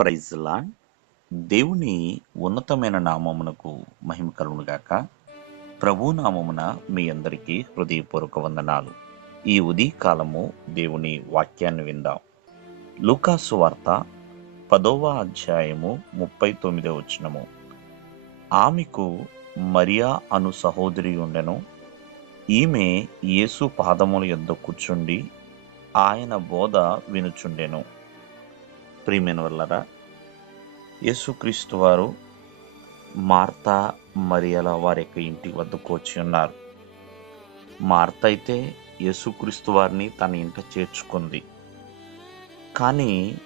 ప్రైజ్లా దేవుని ఉన్నతమైన నామమునకు మహిమ కలుగునుగాక ప్రభు నామమున మీ అందరికీ హృదయపూర్వక వందనాలు. ఈ ఉదయకాలము దేవుని వాక్యాన్ని విందాం. లూకాసు వార్త పదవ అధ్యాయము ముప్పై తొమ్మిదో వచనము. ఆమెకు మరియా అను సహోదరి ఉండెను. ఈమె యేసు పాదముల యొద్ద కూర్చుండి ఆయన బోధ వినుచుండెను. ప్రియమైన వల్లరా యేసుక్రీస్తు వారు మార్తా మరియల వారి యొక్క ఇంటి వద్దకు వచ్చి ఉన్నారు. మార్త అయితే యేసుక్రీస్తు వారిని తన ఇంట చేర్చుకుంది. కానీ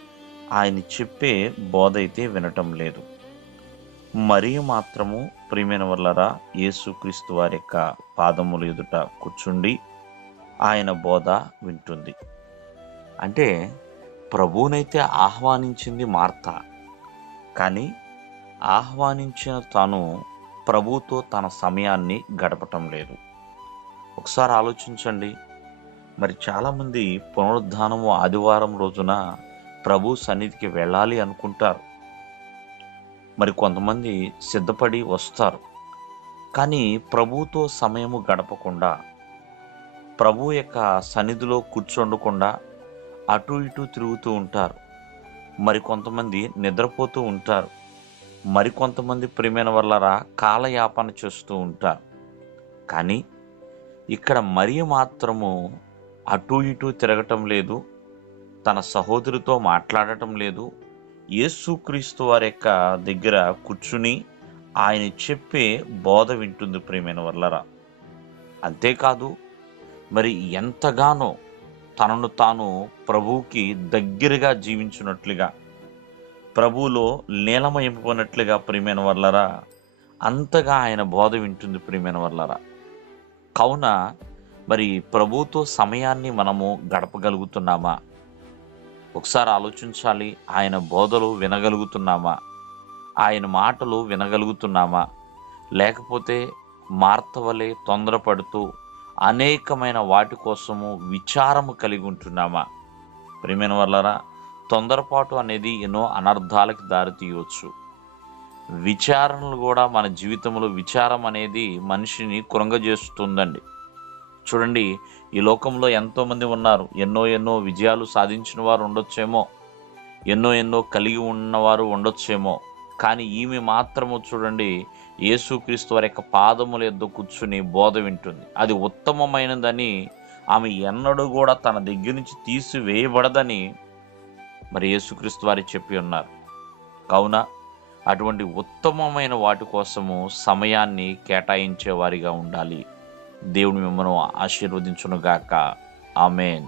ఆయన చెప్పే బోధ అయితే వినటం లేదు. మరియు మాత్రము ప్రియమైన వల్లరా యేసుక్రీస్తు వారి యొక్క పాదములు ఎదుట కూర్చుండి ఆయన బోధ వింటుంది. అంటే ప్రభువునైతే ఆహ్వానించింది మార్త. కానీ ఆహ్వానించిన తాను ప్రభుతో తన సమయాన్ని గడపటం లేదు. ఒకసారి ఆలోచించండి. మరి చాలామంది పునరుద్ధానము ఆదివారం రోజున ప్రభు సన్నిధికి వెళ్ళాలి అనుకుంటారు. మరి కొంతమంది సిద్ధపడి వస్తారు. కానీ ప్రభుతో సమయము గడపకుండా ప్రభు యొక్క సన్నిధిలో కూర్చోండకుండా అటు ఇటు తిరుగుతూ ఉంటారు. మరి కొంతమంది నిద్రపోతూ ఉంటారు. మరి కొంతమంది ప్రేమైన వల్లరా కాలయాపన చేస్తూ ఉంటారు. కానీ ఇక్కడ మరి మాత్రము అటు ఇటు తిరగటం లేదు. తన సహోదరితో మాట్లాడటం లేదు. యేసుక్రీస్తు వారి యొక్క దగ్గర కూర్చుని ఆయన చెప్పే బోధ వింటుంది ప్రేమైన వల్లరా. అంతేకాదు మరి ఎంతగానో తనను తాను ప్రభువుకి దగ్గరగా జీవించినట్లుగా ప్రభువులో లీలమైపోయినట్లుగా ప్రియమైన వల్లరా అంతగా ఆయన బోధ వింటుంది ప్రియమైన వల్లరా కావున మరి ప్రభువుతో సమయాన్ని మనము గడపగలుగుతున్నామా? ఒకసారి ఆలోచించాలి ఆయన బోధలు వినగలుగుతున్నామా? ఆయన మాటలు వినగలుగుతున్నామా? లేకపోతే మార్తవలే తొందరపడుతూ అనేకమైన వాటి కోసము విచారము కలిగి ఉంటున్నామా? ప్రేమైన వల్లరా తొందరపాటు అనేది ఎన్నో అనర్థాలకు దారితీయవచ్చు విచారణలు కూడా మన జీవితంలో విచారం అనేది మనిషిని కురంగజేస్తుందండి చూడండి ఈ లోకంలో ఎంతోమంది ఉన్నారు. ఎన్నో ఎన్నో విజయాలు సాధించిన వారు ఉండొచ్చేమో. ఎన్నో ఎన్నో కలిగి ఉన్నవారు ఉండొచ్చేమో. కానీ ఈమె మాత్రము చూడండి యేసుక్రీస్తు వారి యొక్క పాదముల యొద్ద కూర్చుని బోధ వింటుంది. అది ఉత్తమమైనదని ఆమె ఎన్నడూ కూడా తన దగ్గర నుంచి తీసివేయబడదని మరి యేసుక్రీస్తు వారి చెప్పి ఉన్నారు. కావున అటువంటి ఉత్తమమైన వాటి కోసము సమయాన్ని కేటాయించే వారిగా ఉండాలి. దేవుని మిమ్మల్ని ఆశీర్వదించునుగాక. ఆమెన్.